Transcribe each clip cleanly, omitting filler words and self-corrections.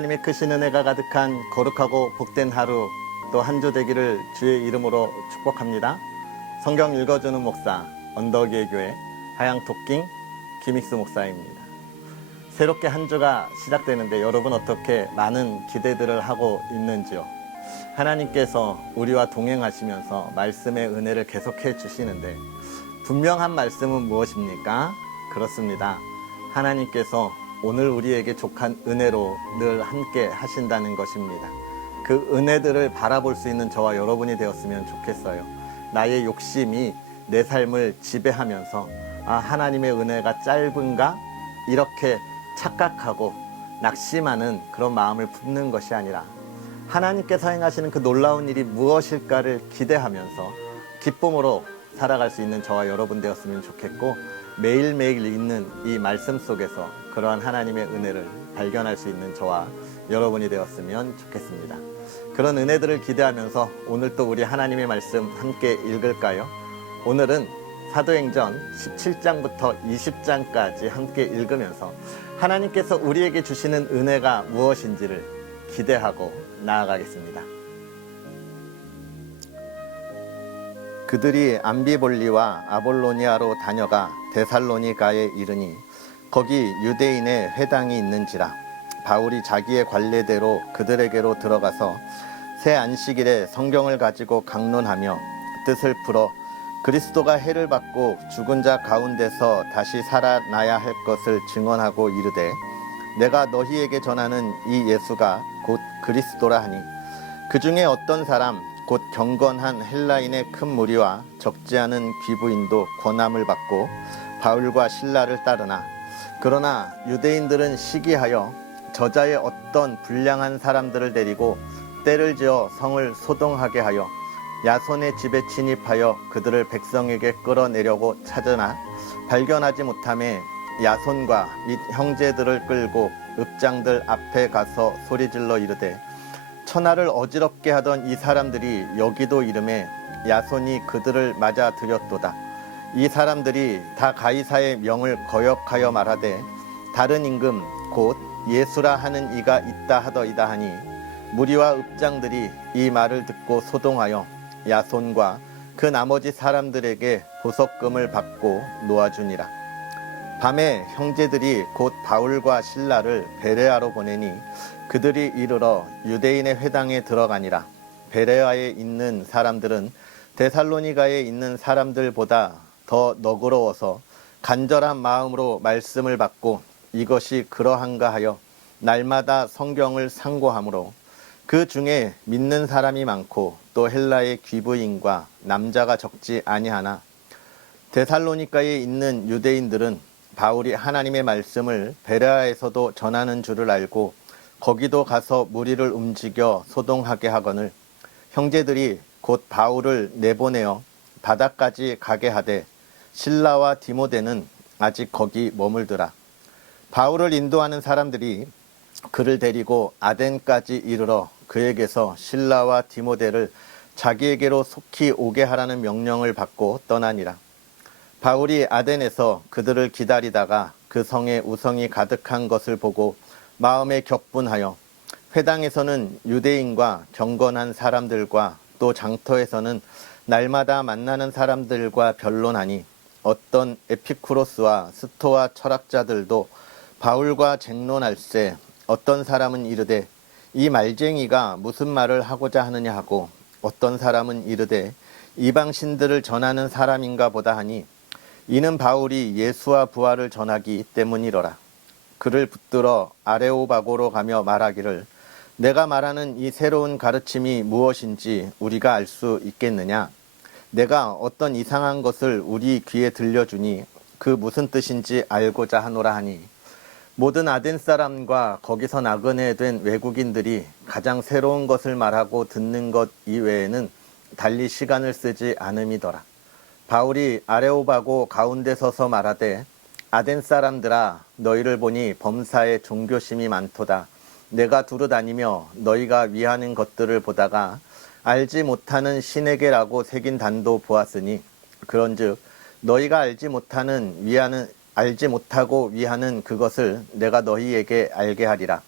하나님의 크신 은혜가 가득한 거룩하고 복된 하루 또 한 주 되기를 주의 이름으로 축복합니다. 성경 읽어주는 목사 언덕위의 교회 하양토킹 김익수 목사입니다. 새롭게 한 주가 시작되는데 여러분 어떻게 많은 기대들을 하고 있는지요? 하나님께서 우리와 동행하시면서 말씀의 은혜를 계속해 주시는데 분명한 말씀은 무엇입니까? 그렇습니다. 하나님께서 오늘 우리에게 족한 은혜로 늘 함께 하신다는 것입니다. 그 은혜들을 바라볼 수 있는 저와 여러분이 되었으면 좋겠어요. 나의 욕심이 내 삶을 지배하면서 하나님의 은혜가 짧은가? 이렇게 착각하고 낙심하는 그런 마음을 품는 것이 아니라 하나님께서 행하시는 그 놀라운 일이 무엇일까를 기대하면서 기쁨으로 살아갈 수 있는 저와 여러분 되었으면 좋겠고, 매일매일 있는 이 말씀 속에서 그러한 하나님의 은혜를 발견할 수 있는 저와 여러분이 되었으면 좋겠습니다. 그런 은혜들을 기대하면서 오늘 또 우리 하나님의 말씀 함께 읽을까요? 오늘은 사도행전 17장부터 20장까지 함께 읽으면서 하나님께서 우리에게 주시는 은혜가 무엇인지를 기대하고 나아가겠습니다. 그들이 암비볼리와 아볼로니아로 다녀가 데살로니가에 이르니 거기 유대인의 회당이 있는지라. 바울이 자기의 관례대로 그들에게로 들어가서 새 안식일에 성경을 가지고 강론하며 뜻을 풀어 그리스도가 해를 받고 죽은 자 가운데서 다시 살아나야 할 것을 증언하고 이르되, 내가 너희에게 전하는 이 예수가 곧 그리스도라 하니, 그 중에 어떤 사람 곧 경건한 헬라인의 큰 무리와 적지 않은 귀부인도 권함을 받고 바울과 실라를 따르나, 그러나 유대인들은 시기하여 저자의 어떤 불량한 사람들을 데리고 때를 지어 성을 소동하게 하여 야손의 집에 침입하여 그들을 백성에게 끌어내려고 찾으나 발견하지 못하매 야손과 및 형제들을 끌고 읍장들 앞에 가서 소리질러 이르되, 천하를 어지럽게 하던 이 사람들이 여기도 이름에 야손이 그들을 맞아 들였도다. 이 사람들이 다 가이사의 명을 거역하여 말하되 다른 임금 곧 예수라 하는 이가 있다 하더이다 하니, 무리와 읍장들이 이 말을 듣고 소동하여 야손과 그 나머지 사람들에게 보석금을 받고 놓아주니라. 밤에 형제들이 곧 바울과 실라를 베레아로 보내니 그들이 이르러 유대인의 회당에 들어가니라. 베레아에 있는 사람들은 데살로니가에 있는 사람들보다 더 너그러워서 간절한 마음으로 말씀을 받고 이것이 그러한가 하여 날마다 성경을 상고하므로 그 중에 믿는 사람이 많고 또 헬라의 귀부인과 남자가 적지 아니하나, 데살로니가에 있는 유대인들은 바울이 하나님의 말씀을 베레아에서도 전하는 줄을 알고 거기도 가서 무리를 움직여 소동하게 하거늘 형제들이 곧 바울을 내보내어 바다까지 가게 하되 실라와 디모데는 아직 거기 머물더라. 바울을 인도하는 사람들이 그를 데리고 아덴까지 이르러 그에게서 실라와 디모데를 자기에게로 속히 오게 하라는 명령을 받고 떠나니라. 바울이 아덴에서 그들을 기다리다가 그 성에 우성이 가득한 것을 보고 마음에 격분하여 회당에서는 유대인과 경건한 사람들과 또 장터에서는 날마다 만나는 사람들과 변론하니, 어떤 에피쿠로스와 스토아 철학자들도 바울과 쟁론할세 어떤 사람은 이르되 이 말쟁이가 무슨 말을 하고자 하느냐 하고, 어떤 사람은 이르되 이방신들을 전하는 사람인가 보다 하니, 이는 바울이 예수와 부활을 전하기 때문이로라. 그를 붙들어 아레오바고로 가며 말하기를, 내가 말하는 이 새로운 가르침이 무엇인지 우리가 알 수 있겠느냐? 내가 어떤 이상한 것을 우리 귀에 들려주니 그 무슨 뜻인지 알고자 하노라 하니, 모든 아덴 사람과 거기서 나그네 된 외국인들이 가장 새로운 것을 말하고 듣는 것 이외에는 달리 시간을 쓰지 않음이더라. 바울이 아레오바고 가운데 서서 말하되, 아덴 사람들아, 너희를 보니 범사에 종교심이 많도다. 내가 두루 다니며 너희가 위하는 것들을 보다가 알지 못하는 신에게라고 새긴 단도 보았으니, 그런즉 너희가 알지 못하고 위하는 그것을 내가 너희에게 알게 하리라.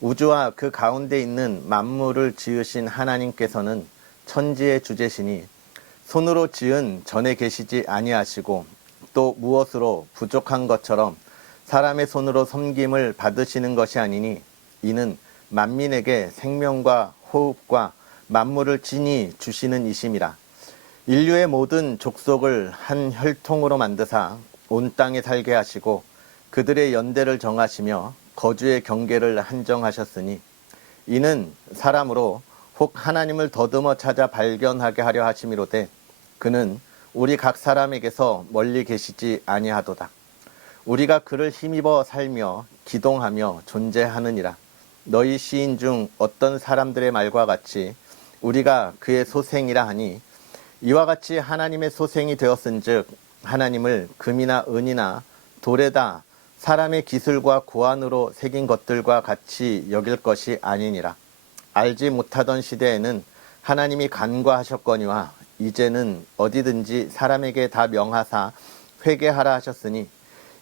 우주와 그 가운데 있는 만물을 지으신 하나님께서는 천지의 주제시니 손으로 지은 전에 계시지 아니하시고 또 무엇으로 부족한 것처럼 사람의 손으로 섬김을 받으시는 것이 아니니 이는 만민에게 생명과 호흡과 만물을 친히 주시는 이심이라. 인류의 모든 족속을 한 혈통으로 만드사 온 땅에 살게 하시고 그들의 연대를 정하시며 거주의 경계를 한정하셨으니 이는 사람으로 혹 하나님을 더듬어 찾아 발견하게 하려 하심이로되 그는 우리 각 사람에게서 멀리 계시지 아니하도다. 우리가 그를 힘입어 살며 기동하며 존재하느니라. 너희 시인 중 어떤 사람들의 말과 같이 우리가 그의 소생이라 하니 이와 같이 하나님의 소생이 되었은즉 하나님을 금이나 은이나 돌에다 사람의 기술과 고안으로 새긴 것들과 같이 여길 것이 아니니라. 알지 못하던 시대에는 하나님이 간과하셨거니와 이제는 어디든지 사람에게 다 명하사 회개하라 하셨으니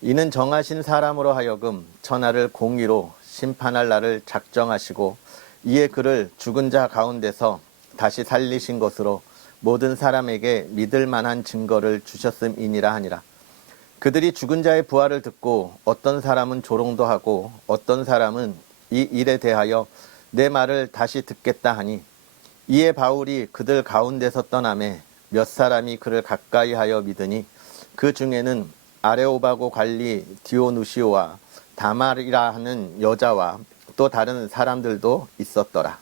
이는 정하신 사람으로 하여금 천하를 공의로 심판할 날을 작정하시고 이에 그를 죽은 자 가운데서 다시 살리신 것으로 모든 사람에게 믿을 만한 증거를 주셨음이니라 하니라. 그들이 죽은 자의 부활을 듣고 어떤 사람은 조롱도 하고 어떤 사람은 이 일에 대하여 내 말을 다시 듣겠다 하니 이에 바울이 그들 가운데서 떠나매 몇 사람이 그를 가까이 하여 믿으니 그 중에는 아레오바고 관리 디오누시오와 다말이라 하는 여자와 또 다른 사람들도 있었더라.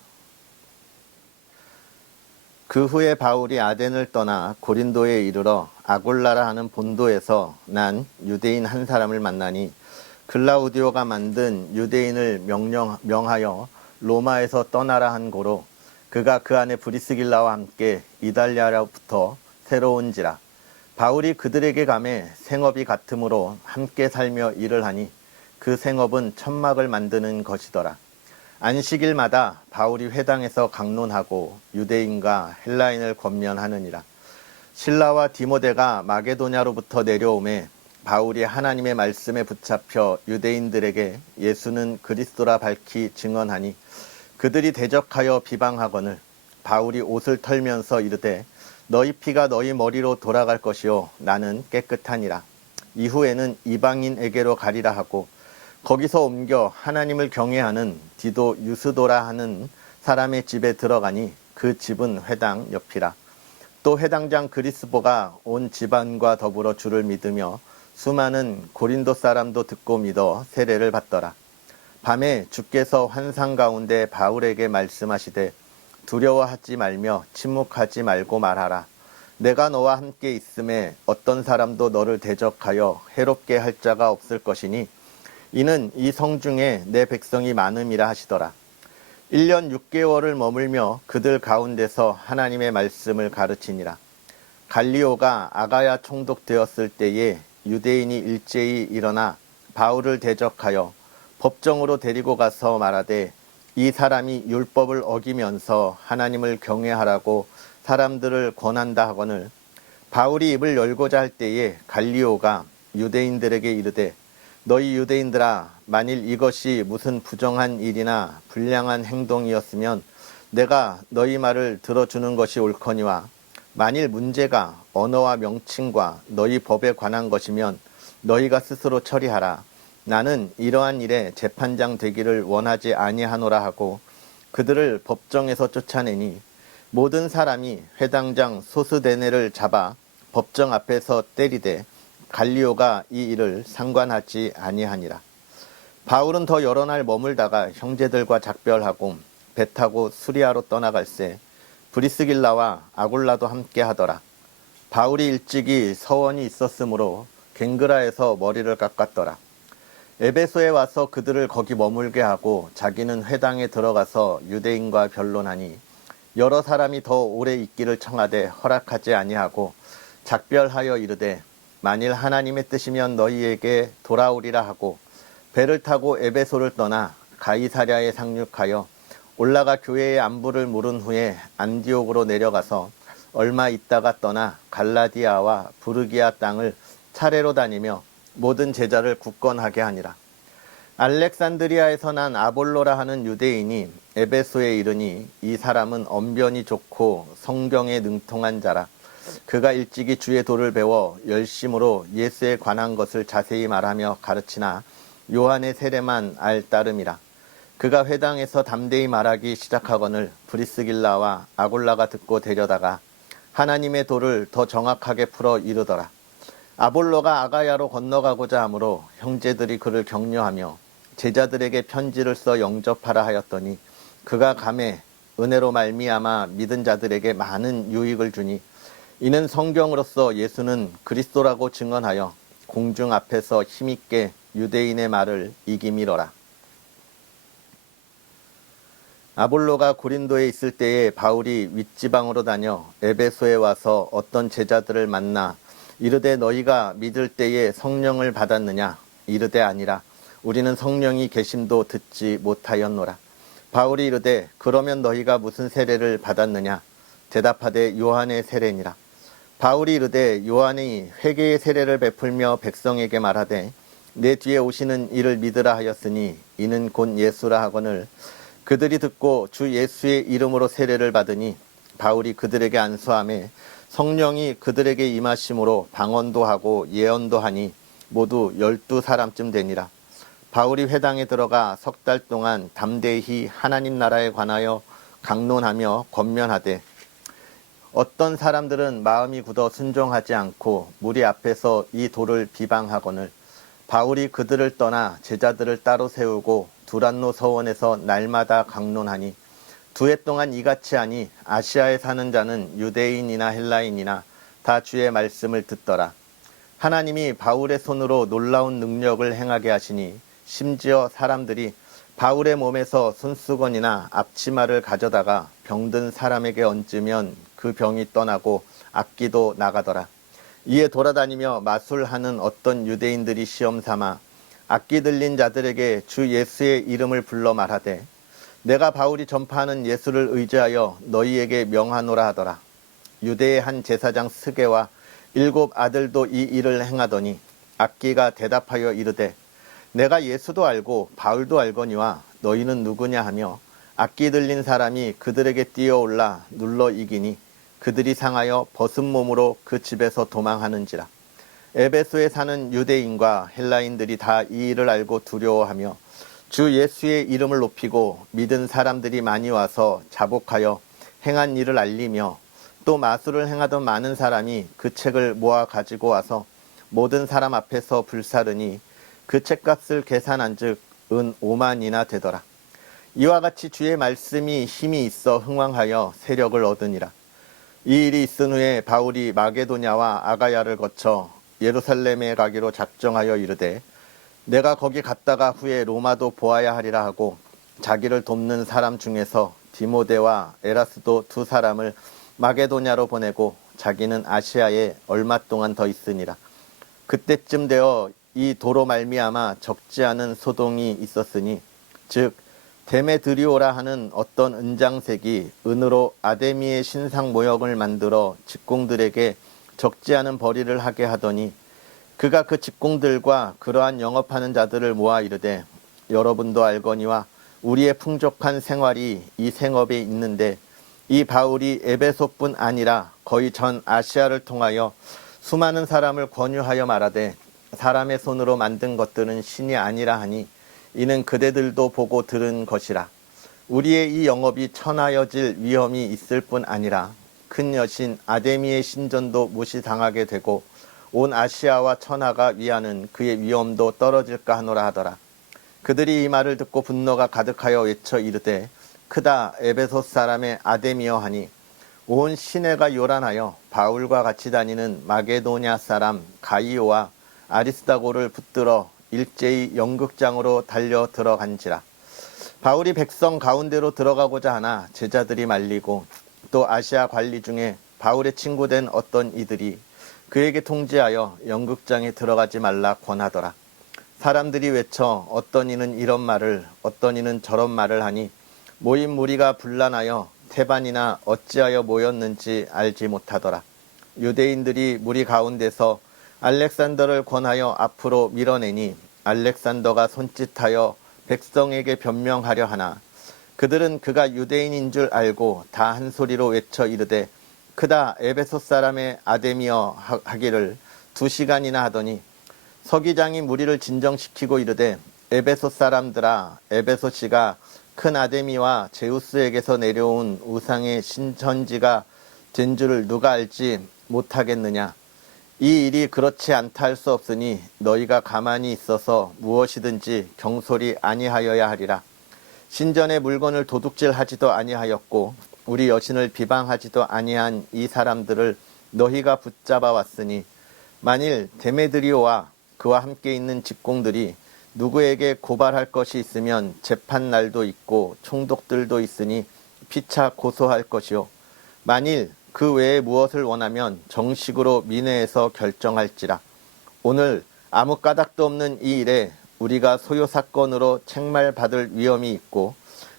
그 후에 바울이 아덴을 떠나 고린도에 이르러 아골라라 하는 본도에서 난 유대인 한 사람을 만나니 글라우디오가 만든 유대인을 명하여 로마에서 떠나라 한 고로 그가 그 안에 브리스길라와 함께 이달리아로부터 새로운지라. 바울이 그들에게 가매 생업이 같으므로 함께 살며 일을 하니 그 생업은 천막을 만드는 것이더라. 안식일마다 바울이 회당에서 강론하고 유대인과 헬라인을 권면하느니라. 실라와 디모데가 마게도냐로부터 내려오매 바울이 하나님의 말씀에 붙잡혀 유대인들에게 예수는 그리스도라 밝히 증언하니 그들이 대적하여 비방하거늘 바울이 옷을 털면서 이르되 너희 피가 너희 머리로 돌아갈 것이요 나는 깨끗하니라. 이후에는 이방인에게로 가리라 하고 거기서 옮겨 하나님을 경외하는 디도 유스도라 하는 사람의 집에 들어가니 그 집은 회당 옆이라. 또 회당장 그리스보가 온 집안과 더불어 주를 믿으며 수많은 고린도 사람도 듣고 믿어 세례를 받더라. 밤에 주께서 환상 가운데 바울에게 말씀하시되 두려워하지 말며 침묵하지 말고 말하라. 내가 너와 함께 있음에 어떤 사람도 너를 대적하여 해롭게 할 자가 없을 것이니 이는 이 성중에 내 백성이 많음이라 하시더라. 1년 6개월을 머물며 그들 가운데서 하나님의 말씀을 가르치니라. 갈리오가 아가야 총독되었을 때에 유대인이 일제히 일어나 바울을 대적하여 법정으로 데리고 가서 말하되 이 사람이 율법을 어기면서 하나님을 경외하라고 사람들을 권한다 하거늘 바울이 입을 열고자 할 때에 갈리오가 유대인들에게 이르되 너희 유대인들아 만일 이것이 무슨 부정한 일이나 불량한 행동이었으면 내가 너희 말을 들어주는 것이 옳거니와 만일 문제가 언어와 명칭과 너희 법에 관한 것이면 너희가 스스로 처리하라. 나는 이러한 일에 재판장 되기를 원하지 아니하노라 하고 그들을 법정에서 쫓아내니 모든 사람이 회당장 소스데네를 잡아 법정 앞에서 때리되 갈리오가 이 일을 상관하지 아니하니라. 바울은 더 여러 날 머물다가 형제들과 작별하고 배 타고 수리아로 떠나갈새 브리스길라와 아골라도 함께 하더라. 바울이 일찍이 서원이 있었으므로 갱그라에서 머리를 깎았더라. 에베소에 와서 그들을 거기 머물게 하고 자기는 회당에 들어가서 유대인과 변론하니 여러 사람이 더 오래 있기를 청하되 허락하지 아니하고 작별하여 이르되 만일 하나님의 뜻이면 너희에게 돌아오리라 하고 배를 타고 에베소를 떠나 가이사랴에 상륙하여 올라가 교회의 안부를 물은 후에 안디옥으로 내려가서 얼마 있다가 떠나 갈라디아와 부르기아 땅을 차례로 다니며 모든 제자를 굳건하게 하니라. 알렉산드리아에서 난 아볼로라 하는 유대인이 에베소에 이르니 이 사람은 언변이 좋고 성경에 능통한 자라. 그가 일찍이 주의 도를 배워 열심으로 예수에 관한 것을 자세히 말하며 가르치나 요한의 세례만 알 따름이라. 그가 회당에서 담대히 말하기 시작하거늘 브리스길라와 아골라가 듣고 데려다가 하나님의 도를 더 정확하게 풀어 이르더라. 아볼로가 아가야로 건너가고자 하므로 형제들이 그를 격려하며 제자들에게 편지를 써 영접하라 하였더니 그가 감에 은혜로 말미암아 믿은 자들에게 많은 유익을 주니 이는 성경으로서 예수는 그리스도라고 증언하여 공중 앞에서 힘있게 유대인의 말을 이기미러라. 아볼로가 고린도에 있을 때에 바울이 윗지방으로 다녀 에베소에 와서 어떤 제자들을 만나 이르되 너희가 믿을 때에 성령을 받았느냐? 이르되 아니라 우리는 성령이 계심도 듣지 못하였노라. 바울이 이르되 그러면 너희가 무슨 세례를 받았느냐? 대답하되 요한의 세례니라. 바울이 이르되 요한이 회개의 세례를 베풀며 백성에게 말하되 내 뒤에 오시는 이를 믿으라 하였으니 이는 곧 예수라 하거늘 그들이 듣고 주 예수의 이름으로 세례를 받으니 바울이 그들에게 안수하매 성령이 그들에게 임하심으로 방언도 하고 예언도 하니 모두 12사람쯤 되니라. 바울이 회당에 들어가 석 달 동안 담대히 하나님 나라에 관하여 강론하며 권면하되 어떤 사람들은 마음이 굳어 순종하지 않고 무리 앞에서 이 도를 비방하거늘 바울이 그들을 떠나 제자들을 따로 세우고 두란노 서원에서 날마다 강론하니 2해 동안 이같이 하니 아시아에 사는 자는 유대인이나 헬라인이나 다 주의 말씀을 듣더라. 하나님이 바울의 손으로 놀라운 능력을 행하게 하시니 심지어 사람들이 바울의 몸에서 손수건이나 앞치마를 가져다가 병든 사람에게 얹으면 그 병이 떠나고 악기도 나가더라. 이에 돌아다니며 마술하는 어떤 유대인들이 시험삼아 악기 들린 자들에게 주 예수의 이름을 불러 말하되 내가 바울이 전파하는 예수를 의지하여 너희에게 명하노라 하더라. 유대의 한 제사장 스게와 7 아들도 이 일을 행하더니 악기가 대답하여 이르되 내가 예수도 알고 바울도 알거니와 너희는 누구냐 하며 악기 들린 사람이 그들에게 뛰어올라 눌러 이기니 그들이 상하여 벗은 몸으로 그 집에서 도망하는지라. 에베소에 사는 유대인과 헬라인들이 다 이 일을 알고 두려워하며 주 예수의 이름을 높이고 믿은 사람들이 많이 와서 자복하여 행한 일을 알리며 또 마술을 행하던 많은 사람이 그 책을 모아 가지고 와서 모든 사람 앞에서 불사르니 그 책값을 계산한 즉 은 5만이나 되더라. 이와 같이 주의 말씀이 힘이 있어 흥왕하여 세력을 얻으니라. 이 일이 있은 후에 바울이 마게도냐와 아가야를 거쳐 예루살렘에 가기로 작정하여 이르되 내가 거기 갔다가 후에 로마도 보아야 하리라 하고 자기를 돕는 사람 중에서 디모데와 에라스도 2 사람을 마게도냐로 보내고 자기는 아시아에 얼마 동안 더 있으니라. 그때쯤 되어 이 도로 말미암아 적지 않은 소동이 있었으니 즉 데메드리오라 하는 어떤 은장색이 은으로 아데미의 신상 모형을 만들어 직공들에게 적지 않은 벌이를 하게 하더니 그가 그 직공들과 그러한 영업하는 자들을 모아 이르되 여러분도 알거니와 우리의 풍족한 생활이 이 생업에 있는데 이 바울이 에베소뿐 아니라 거의 전 아시아를 통하여 수많은 사람을 권유하여 말하되 사람의 손으로 만든 것들은 신이 아니라 하니 이는 그대들도 보고 들은 것이라. 우리의 이 영업이 천하여질 위험이 있을 뿐 아니라 큰 여신 아데미의 신전도 무시당하게 되고 온 아시아와 천하가 위하는 그의 위엄도 떨어질까 하노라 하더라. 그들이 이 말을 듣고 분노가 가득하여 외쳐 이르되 크다 에베소 사람의 아데미여 하니 온 시내가 요란하여 바울과 같이 다니는 마게도냐 사람 가이오와 아리스다고를 붙들어 일제히 연극장으로 달려 들어간지라. 바울이 백성 가운데로 들어가고자 하나 제자들이 말리고 또 아시아 관리 중에 바울의 친구된 어떤 이들이 그에게 통지하여 연극장에 들어가지 말라 권하더라. 사람들이 외쳐 어떤 이는 이런 말을 어떤 이는 저런 말을 하니 모인 무리가 분란하여 태반이나 어찌하여 모였는지 알지 못하더라. 유대인들이 무리 가운데서 알렉산더를 권하여 앞으로 밀어내니 알렉산더가 손짓하여 백성에게 변명하려 하나 그들은 그가 유대인인 줄 알고 다 한 소리로 외쳐 이르되 크다 에베소 사람의 아데미여 하기를 2시간이나 하더니 서기장이 무리를 진정시키고 이르되 에베소 사람들아 에베소시가 큰 아데미와 제우스에게서 내려온 우상의 신천지가 된 줄을 누가 알지 못하겠느냐. 이 일이 그렇지 않다 할 수 없으니 너희가 가만히 있어서 무엇이든지 경솔이 아니하여야 하리라. 신전의 물건을 도둑질하지도 아니하였고 우리 여신을 비방하지도 아니한 이 사람들을 너희가 붙잡아 왔으니 만일 데메드리오와 그와 함께 있는 직공들이 누구에게 고발할 것이 있으면 재판날도 있고 총독들도 있으니 피차 고소할 것이요 만일 그 외에 무엇을 원하면 정식으로 민회에서 결정할지라. 오늘 아무 까닭도 없는 이 일에 우리가 소요 사건으로 책말받을 위험이 있고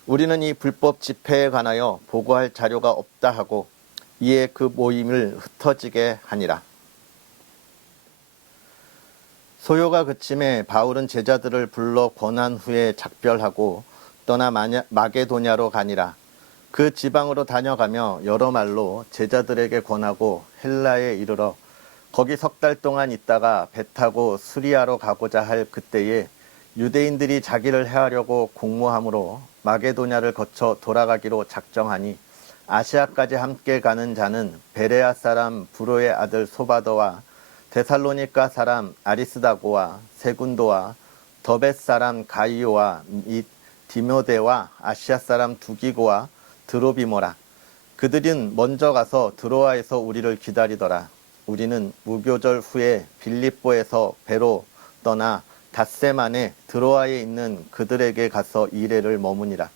우리는 이 불법 집회에 관하여 보고할 자료가 없다 하고 이에 그 모임을 흩어지게 하니라. 소요가 그침에 바울은 제자들을 불러 권한 후에 작별하고 떠나 마게도냐로 가니라. 그 지방으로 다녀가며 여러 말로 제자들에게 권하고 헬라에 이르러 거기 3달 동안 있다가 배 타고 수리아로 가고자 할 그때에 유대인들이 자기를 해하려고 공모함으로 마게도냐를 거쳐 돌아가기로 작정하니 아시아까지 함께 가는 자는 베레아 사람 브로의 아들 소바더와 데살로니가 사람 아리스다고와 세군도와 더벳 사람 가이오와 및 디모데와 아시아 사람 두기고와 드로비모라. 그들은 먼저 가서 드로아에서 우리를 기다리더라. 우리는 무교절 후에 빌립보에서 배로 떠나 닷새 만에 드로아에 있는 그들에게 가서 2일을 머무니라.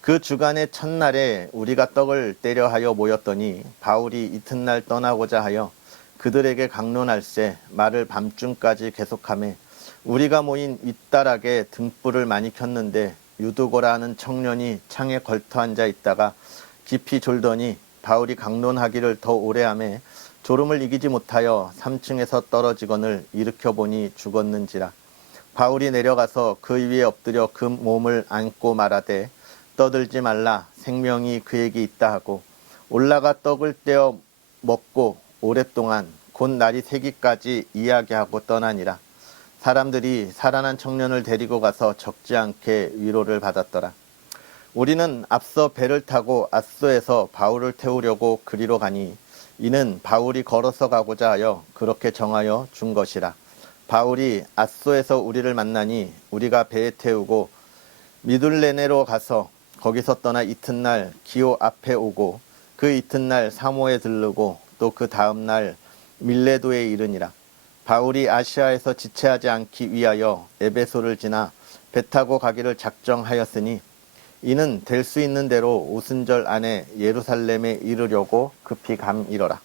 그 주간의 첫날에 우리가 떡을 떼려 하여 모였더니 바울이 이튿날 떠나고자 하여 그들에게 강론할세 말을 밤중까지 계속하매 우리가 모인 윗다락에 등불을 많이 켰는데 유두고라 하는 청년이 창에 걸터 앉아 있다가 깊이 졸더니 바울이 강론하기를 더 오래 하매 졸음을 이기지 못하여 3층에서 떨어지거늘 일으켜 보니 죽었는지라. 바울이 내려가서 그 위에 엎드려 그 몸을 안고 말하되 떠들지 말라 생명이 그에게 있다 하고 올라가 떡을 떼어 먹고 오랫동안 곧 날이 새기까지 이야기하고 떠나니라. 사람들이 살아난 청년을 데리고 가서 적지 않게 위로를 받았더라. 우리는 앞서 배를 타고 아소에서 바울을 태우려고 그리로 가니 이는 바울이 걸어서 가고자 하여 그렇게 정하여 준 것이라. 바울이 아소에서 우리를 만나니 우리가 배에 태우고 미둘레네로 가서 거기서 떠나 이튿날 기오 앞에 오고 그 이튿날 사모에 들르고 또 그 다음날 밀레도에 이르니라. 바울이 아시아에서 지체하지 않기 위하여 에베소를 지나 배 타고 가기를 작정하였으니 이는 될 수 있는 대로 오순절 안에 예루살렘에 이르려고 급히 감이러라.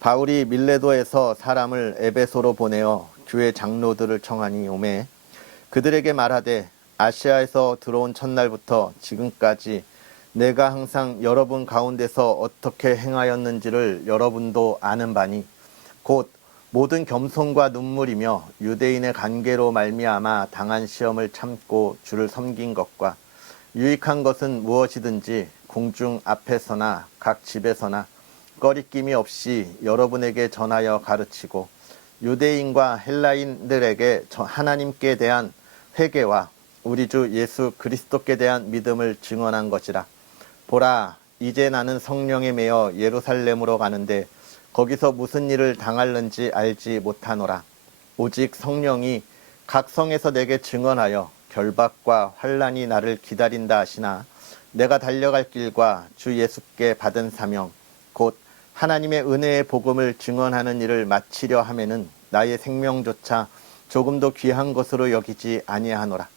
바울이 밀레도에서 사람을 에베소로 보내어 교회 장로들을 청하니 오매 그들에게 말하되 아시아에서 들어온 첫날부터 지금까지 내가 항상 여러분 가운데서 어떻게 행하였는지를 여러분도 아는 바니 곧 모든 겸손과 눈물이며 유대인의 관계로 말미암아 당한 시험을 참고 주를 섬긴 것과 유익한 것은 무엇이든지 공중 앞에서나 각 집에서나 꺼리낌이 없이 여러분에게 전하여 가르치고 유대인과 헬라인들에게 하나님께 대한 회개와 우리 주 예수 그리스도께 대한 믿음을 증언한 것이라. 보라, 이제 나는 성령에 매여 예루살렘으로 가는데 거기서 무슨 일을 당할는지 알지 못하노라. 오직 성령이 각 성에서 내게 증언하여 결박과 환난이 나를 기다린다 하시나 내가 달려갈 길과 주 예수께 받은 사명 곧 하나님의 은혜의 복음을 증언하는 일을 마치려 하면은 나의 생명조차 조금도 귀한 것으로 여기지 아니하노라.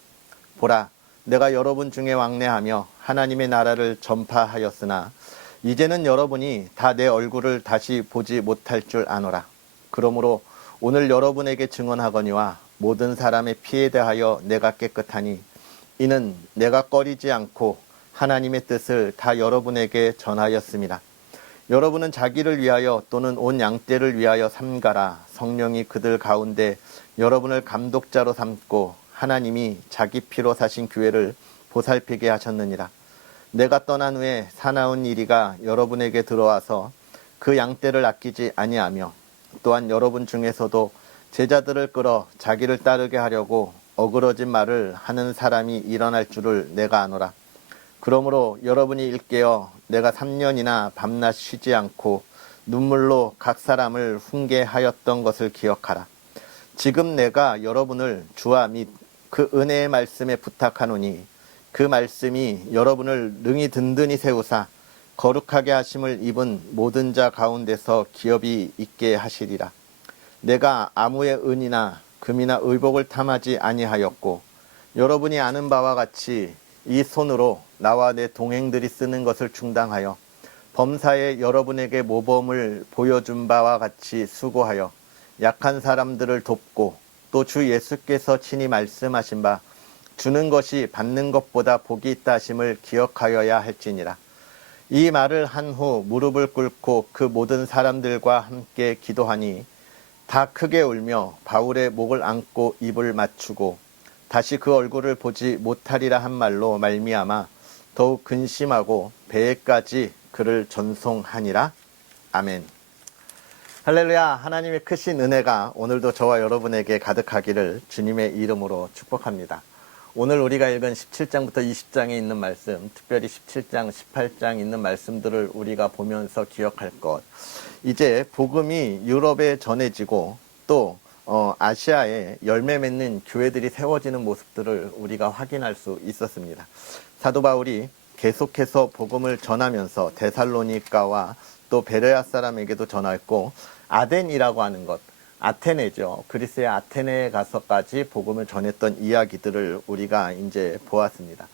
보라, 내가 여러분 중에 왕래하며 하나님의 나라를 전파하였으나 이제는 여러분이 다 내 얼굴을 다시 보지 못할 줄 아노라. 그러므로 오늘 여러분에게 증언하거니와 모든 사람의 피에 대하여 내가 깨끗하니 이는 내가 꺼리지 않고 하나님의 뜻을 다 여러분에게 전하였습니다. 여러분은 자기를 위하여 또는 온 양떼를 위하여 삼가라. 성령이 그들 가운데 여러분을 감독자로 삼고 하나님이 자기 피로 사신 교회를 보살피게 하셨느니라. 내가 떠난 후에 사나운 이리가 여러분에게 들어와서 그 양떼를 아끼지 아니하며 또한 여러분 중에서도 제자들을 끌어 자기를 따르게 하려고 어그러진 말을 하는 사람이 일어날 줄을 내가 아노라. 그러므로 여러분이 일깨어 내가 3년이나 밤낮 쉬지 않고 눈물로 각 사람을 훈계하였던 것을 기억하라. 지금 내가 여러분을 주와 및 그 은혜의 말씀에 부탁하노니 그 말씀이 여러분을 능히 든든히 세우사 거룩하게 하심을 입은 모든 자 가운데서 기업이 있게 하시리라. 내가 아무의 은이나 금이나 의복을 탐하지 아니하였고 여러분이 아는 바와 같이 이 손으로 나와 내 동행들이 쓰는 것을 충당하여 범사에 여러분에게 모범을 보여준 바와 같이 수고하여 약한 사람들을 돕고 또 주 예수께서 친히 말씀하신 바 주는 것이 받는 것보다 복이 있다 하심을 기억하여야 할지니라. 이 말을 한 후 무릎을 꿇고 그 모든 사람들과 함께 기도하니 다 크게 울며 바울의 목을 안고 입을 맞추고 다시 그 얼굴을 보지 못하리라 한 말로 말미암아 더욱 근심하고 배에까지 그를 전송하니라. 아멘. 할렐루야. 하나님의 크신 은혜가 오늘도 저와 여러분에게 가득하기를 주님의 이름으로 축복합니다. 오늘 우리가 읽은 17장부터 20장에 있는 말씀, 특별히 17장, 18장 있는 말씀들을 우리가 보면서 기억할 것. 이제 복음이 유럽에 전해지고 또 아시아에 열매 맺는 교회들이 세워지는 모습들을 우리가 확인할 수 있었습니다. 사도 바울이 계속해서 복음을 전하면서 데살로니가와 또 베레아 사람에게도 전했고 아덴이라고 하는 것, 아테네죠. 그리스의 아테네에 가서까지 복음을 전했던 이야기들을 우리가 이제 보았습니다.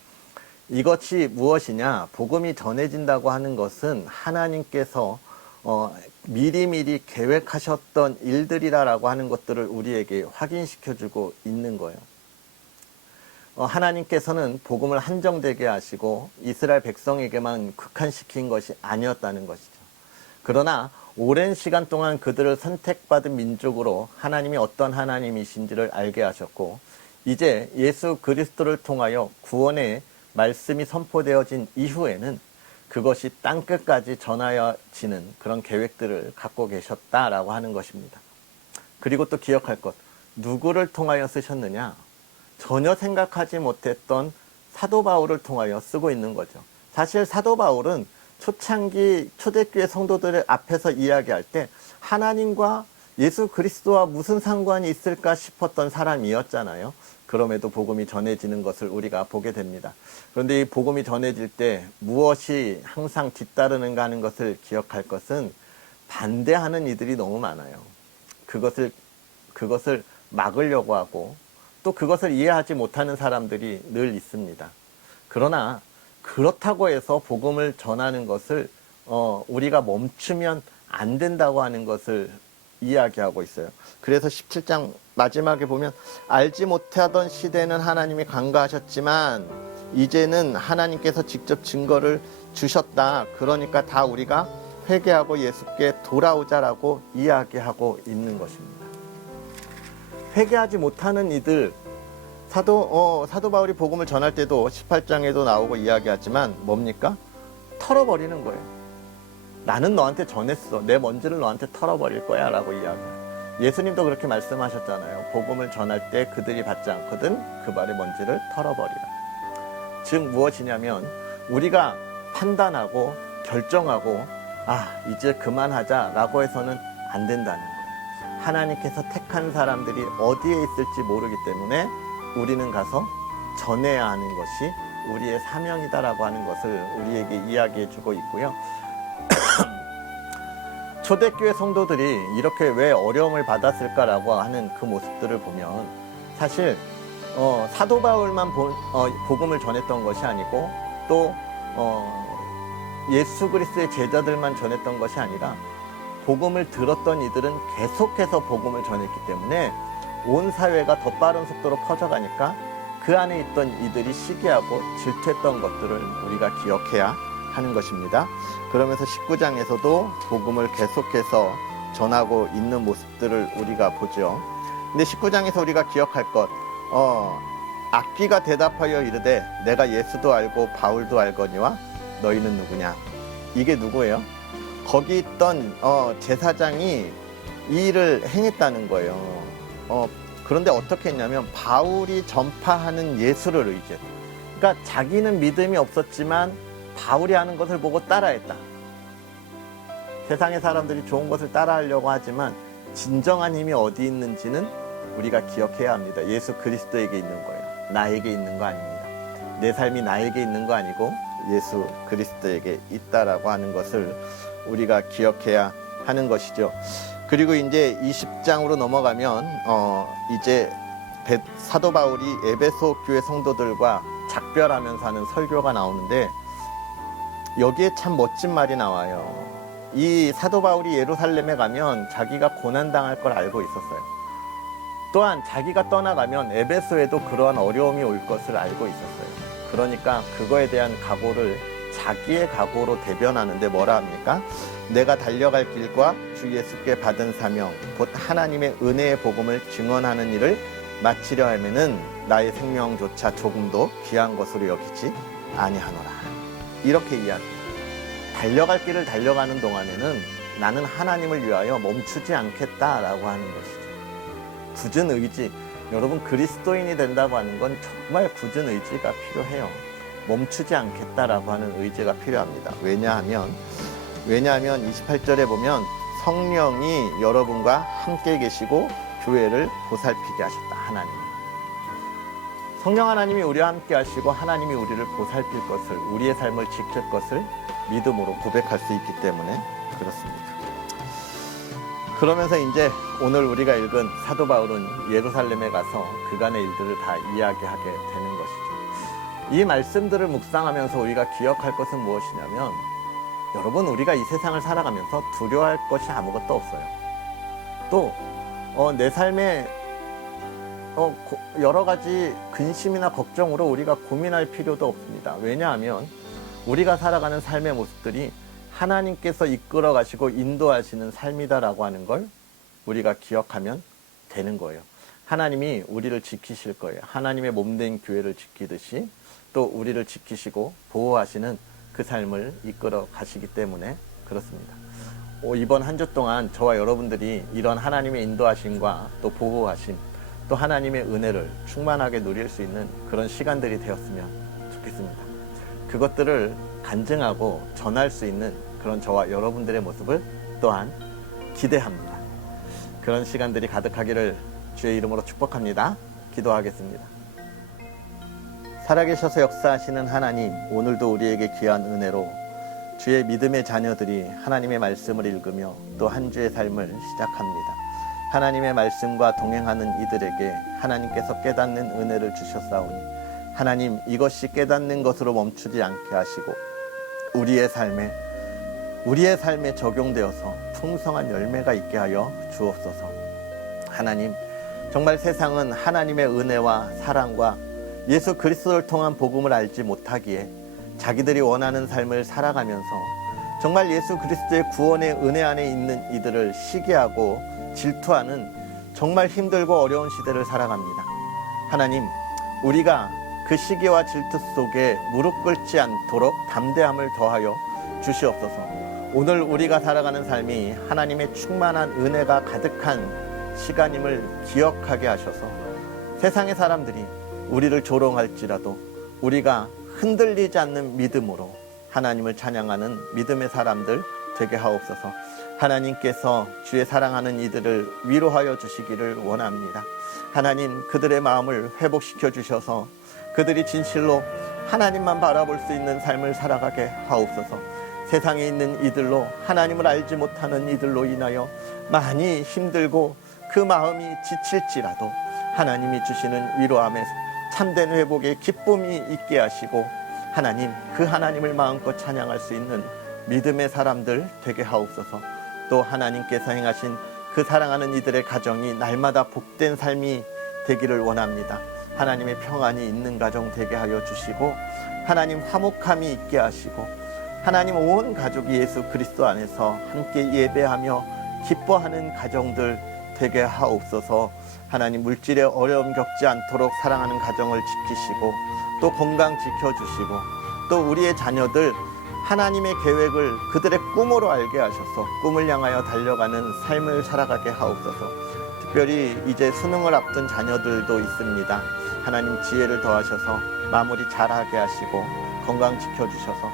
이것이 무엇이냐? 복음이 전해진다고 하는 것은 하나님께서 미리미리 계획하셨던 일들이라고 하는 것들을 우리에게 확인시켜주고 있는 거예요. 하나님께서는 복음을 한정되게 하시고 이스라엘 백성에게만 국한시킨 것이 아니었다는 것이죠. 그러나 오랜 시간 동안 그들을 선택받은 민족으로 하나님이 어떤 하나님이신지를 알게 하셨고 이제 예수 그리스도를 통하여 구원의 말씀이 선포되어진 이후에는 그것이 땅끝까지 전하여지는 그런 계획들을 갖고 계셨다라고 하는 것입니다. 그리고 또 기억할 것, 누구를 통하여 쓰셨느냐? 전혀 생각하지 못했던 사도 바울을 통하여 쓰고 있는 거죠. 사실 사도 바울은 초창기 초대교회 성도들 앞에서 이야기할 때 하나님과 예수 그리스도와 무슨 상관이 있을까 싶었던 사람이었잖아요. 그럼에도 복음이 전해지는 것을 우리가 보게 됩니다. 그런데 이 복음이 전해질 때 무엇이 항상 뒤따르는가 하는 것을 기억할 것은 반대하는 이들이 너무 많아요. 그것을 막으려고 하고 또 그것을 이해하지 못하는 사람들이 늘 있습니다. 그러나 그렇다고 해서 복음을 전하는 것을 우리가 멈추면 안 된다고 하는 것을 이야기하고 있어요. 그래서 17장 마지막에 보면 알지 못하던 시대는 하나님이 간과하셨지만 이제는 하나님께서 직접 증거를 주셨다. 그러니까 다 우리가 회개하고 예수께 돌아오자라고 이야기하고 있는 것입니다. 회개하지 못하는 이들, 사도 바울이 복음을 전할 때도 18장에도 나오고 이야기하지만 뭡니까? 털어버리는 거예요. 나는 너한테 전했어. 내 먼지를 너한테 털어버릴 거야 라고 이야기해요. 예수님도 그렇게 말씀하셨잖아요. 복음을 전할 때 그들이 받지 않거든 그 발의 먼지를 털어버리라. 즉 무엇이냐면 우리가 판단하고 결정하고 이제 그만하자 라고 해서는 안 된다는 거예요. 하나님께서 택한 사람들이 어디에 있을지 모르기 때문에 우리는 가서 전해야 하는 것이 우리의 사명이다라고 하는 것을 우리에게 이야기해 주고 있고요. 초대교회 성도들이 이렇게 왜 어려움을 받았을까라고 하는 그 모습들을 보면 사실 사도 바울만 복음을 전했던 것이 아니고 또 예수 그리스도의 제자들만 전했던 것이 아니라 복음을 들었던 이들은 계속해서 복음을 전했기 때문에 온 사회가 더 빠른 속도로 퍼져가니까 그 안에 있던 이들이 시기하고 질투했던 것들을 우리가 기억해야 하는 것입니다. 그러면서 19장에서도 복음을 계속해서 전하고 있는 모습들을 우리가 보죠. 근데 19장에서 우리가 기억할 것, 악귀가 대답하여 이르되 내가 예수도 알고 바울도 알거니와 너희는 누구냐? 이게 누구예요? 거기 있던 제사장이 이 일을 행했다는 거예요. 그런데 어떻게 했냐면 바울이 전파하는 예수를 의지했다. 그러니까 자기는 믿음이 없었지만 바울이 하는 것을 보고 따라했다. 세상의 사람들이 좋은 것을 따라하려고 하지만 진정한 힘이 어디 있는지는 우리가 기억해야 합니다. 예수 그리스도에게 있는 거예요. 나에게 있는 거 아닙니다. 내 삶이 나에게 있는 거 아니고 예수 그리스도에게 있다라고 하는 것을 우리가 기억해야 하는 것이죠. 그리고 이제 20장으로 넘어가면 이제 사도 바울이 에베소 교회 성도들과 작별하면서 하는 설교가 나오는데 여기에 참 멋진 말이 나와요. 이 사도 바울이 예루살렘에 가면 자기가 고난당할 걸 알고 있었어요. 또한 자기가 떠나가면 에베소에도 그러한 어려움이 올 것을 알고 있었어요. 그러니까 그거에 대한 각오를 자기의 각오로 대변하는데 뭐라 합니까? 내가 달려갈 길과 주 예수께 받은 사명 곧 하나님의 은혜의 복음을 증언하는 일을 마치려 하면은 나의 생명조차 조금도 귀한 것으로 여기지 아니하노라. 이렇게 이야기합니다. 달려갈 길을 달려가는 동안에는 나는 하나님을 위하여 멈추지 않겠다라고 하는 것이죠. 굳은 의지, 여러분 그리스도인이 된다고 하는 건 정말 굳은 의지가 필요해요. 멈추지 않겠다라고 하는 의지가 필요합니다. 왜냐하면 28절에 보면 성령이 여러분과 함께 계시고 교회를 보살피게 하셨다. 하나님. 성령 하나님이 우리와 함께 하시고 하나님이 우리를 보살필 것을, 우리의 삶을 지킬 것을 믿음으로 고백할 수 있기 때문에 그렇습니다. 그러면서 이제 오늘 우리가 읽은 사도 바울은 예루살렘에 가서 그간의 일들을 다 이야기하게 되는 것이죠. 이 말씀들을 묵상하면서 우리가 기억할 것은 무엇이냐면 여러분 우리가 이 세상을 살아가면서 두려워할 것이 아무것도 없어요. 또 내 삶에 여러 가지 근심이나 걱정으로 우리가 고민할 필요도 없습니다. 왜냐하면 우리가 살아가는 삶의 모습들이 하나님께서 이끌어 가시고 인도하시는 삶이다라고 하는 걸 우리가 기억하면 되는 거예요. 하나님이 우리를 지키실 거예요. 하나님의 몸된 교회를 지키듯이 또 우리를 지키시고 보호하시는 그 삶을 이끌어 가시기 때문에 그렇습니다. 이번 한 주 동안 저와 여러분들이 이런 하나님의 인도하심과 또 보호하심 또 하나님의 은혜를 충만하게 누릴 수 있는 그런 시간들이 되었으면 좋겠습니다. 그것들을 간증하고 전할 수 있는 그런 저와 여러분들의 모습을 또한 기대합니다. 그런 시간들이 가득하기를 주의 이름으로 축복합니다. 기도하겠습니다. 살아계셔서 역사하시는 하나님, 오늘도 우리에게 귀한 은혜로 주의 믿음의 자녀들이 하나님의 말씀을 읽으며 또 한 주의 삶을 시작합니다. 하나님의 말씀과 동행하는 이들에게 하나님께서 깨닫는 은혜를 주셨사오니 하나님, 이것이 깨닫는 것으로 멈추지 않게 하시고 우리의 삶에 적용되어서 풍성한 열매가 있게 하여 주옵소서. 하나님, 정말 세상은 하나님의 은혜와 사랑과 예수 그리스도를 통한 복음을 알지 못하기에 자기들이 원하는 삶을 살아가면서 정말 예수 그리스도의 구원의 은혜 안에 있는 이들을 시기하고 질투하는 정말 힘들고 어려운 시대를 살아갑니다. 하나님, 우리가 그 시기와 질투 속에 무릎 꿇지 않도록 담대함을 더하여 주시옵소서. 오늘 우리가 살아가는 삶이 하나님의 충만한 은혜가 가득한 시간임을 기억하게 하셔서 세상의 사람들이 우리를 조롱할지라도 우리가 흔들리지 않는 믿음으로 하나님을 찬양하는 믿음의 사람들 되게 하옵소서. 하나님께서 주의 사랑하는 이들을 위로하여 주시기를 원합니다. 하나님, 그들의 마음을 회복시켜 주셔서 그들이 진실로 하나님만 바라볼 수 있는 삶을 살아가게 하옵소서. 세상에 있는 이들로, 하나님을 알지 못하는 이들로 인하여 많이 힘들고 그 마음이 지칠지라도 하나님이 주시는 위로함에 참된 회복의 기쁨이 있게 하시고 하나님, 그 하나님을 마음껏 찬양할 수 있는 믿음의 사람들 되게 하옵소서. 또 하나님께서 행하신 그 사랑하는 이들의 가정이 날마다 복된 삶이 되기를 원합니다. 하나님의 평안이 있는 가정 되게 하여 주시고 하나님 화목함이 있게 하시고 하나님 온 가족이 예수 그리스도 안에서 함께 예배하며 기뻐하는 가정들 되게 하옵소서. 하나님, 물질에 어려움 겪지 않도록 사랑하는 가정을 지키시고 또 건강 지켜주시고 또 우리의 자녀들 하나님의 계획을 그들의 꿈으로 알게 하셔서 꿈을 향하여 달려가는 삶을 살아가게 하옵소서. 특별히 이제 수능을 앞둔 자녀들도 있습니다. 하나님, 지혜를 더하셔서 마무리 잘하게 하시고 건강 지켜주셔서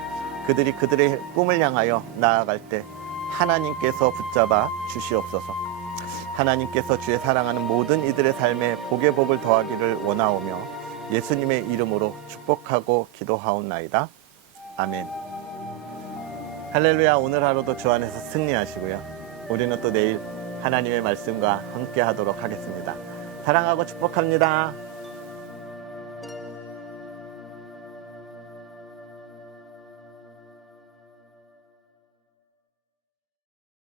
그들이 그들의 꿈을 향하여 나아갈 때 하나님께서 붙잡아 주시옵소서. 하나님께서 주의 사랑하는 모든 이들의 삶에 복의 복을 더하기를 원하오며 예수님의 이름으로 축복하고 기도하옵나이다. 아멘. 할렐루야. 오늘 하루도 주 안에서 승리하시고요. 우리는 또 내일 하나님의 말씀과 함께 하도록 하겠습니다. 사랑하고 축복합니다.